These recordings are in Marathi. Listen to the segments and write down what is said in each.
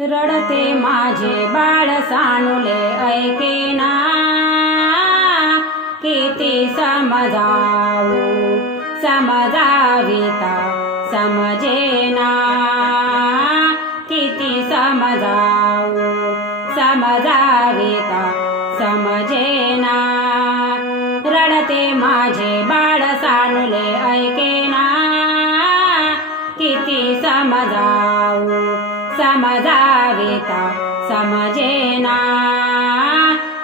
रडते माझे बाळ सानुले ऐकेना किती समजावू समजाविता समजेना किती समजाऊ समजाविता समजेना रडते माझे बाळ सानुले ऐके समजाविता. समजेना.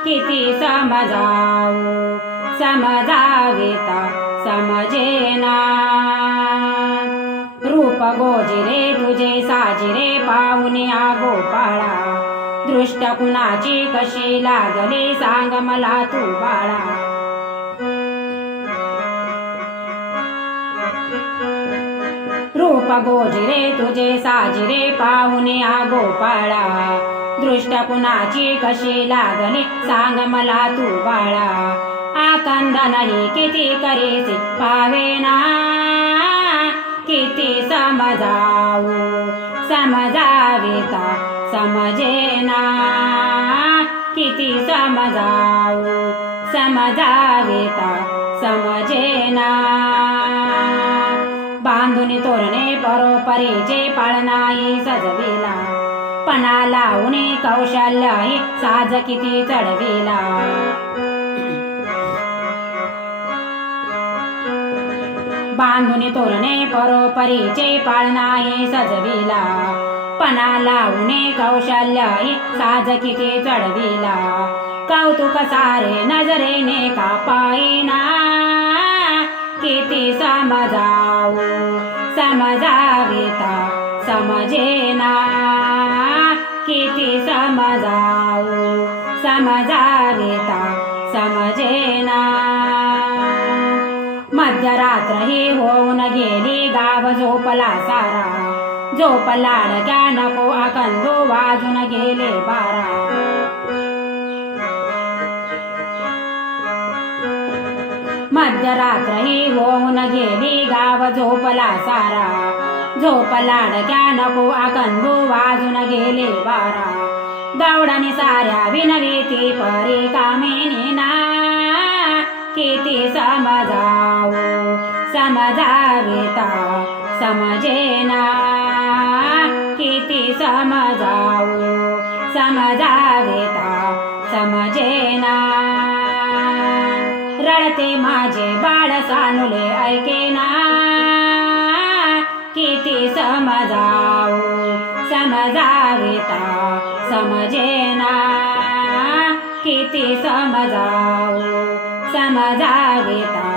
किती समजाव? समजाविता. समजेना. रूप गोजिरे तुझे साजिरे पाहुणे गोपाळा. दृष्ट कुणाची कशी लागली सांग मला तू बाळा. रूप गोजिरे तुझे साजिरे पाहुणे गोपाळा. दृष्ट कुणाची कशी लागली सांग मला तू बाळा. आकंद नाही किती करीसी पावेना किती समजाऊ समजाविता समजेना किती समजाऊ समजाविता समजेना परोपरीचे पाळणाई सजविला. पणा लावणे कौशल्य साज किती चढविला. बांधून तोरणे परोपरीचे पाळणाई सजविला. पणा लावणे कौशल्य साज किती चढविला. कौतुक सारे नजरेने कापाईना. किती समजाऊ समजा समजेना किती समजाऊ समजाविता समजेना. मध्यरात्र ही होऊन गेली गाव झोपला सारा. झोपला डग्या नको अकंदो वाजून गेले बारा. मध्यरात्र ही होऊन गेली गाव झोपला सारा. झोपला लाडक्या नको आकंदू वाजून गेले बारा। दौडाने साऱ्या विनवीती परी कामिनी ना किती समजावू समजाविता समजेना किती समजावू समजाविता समजेना। रडते माझे बाळ सानुले ऐकेना। समजाविता समजेना किती समजाव समजाविता.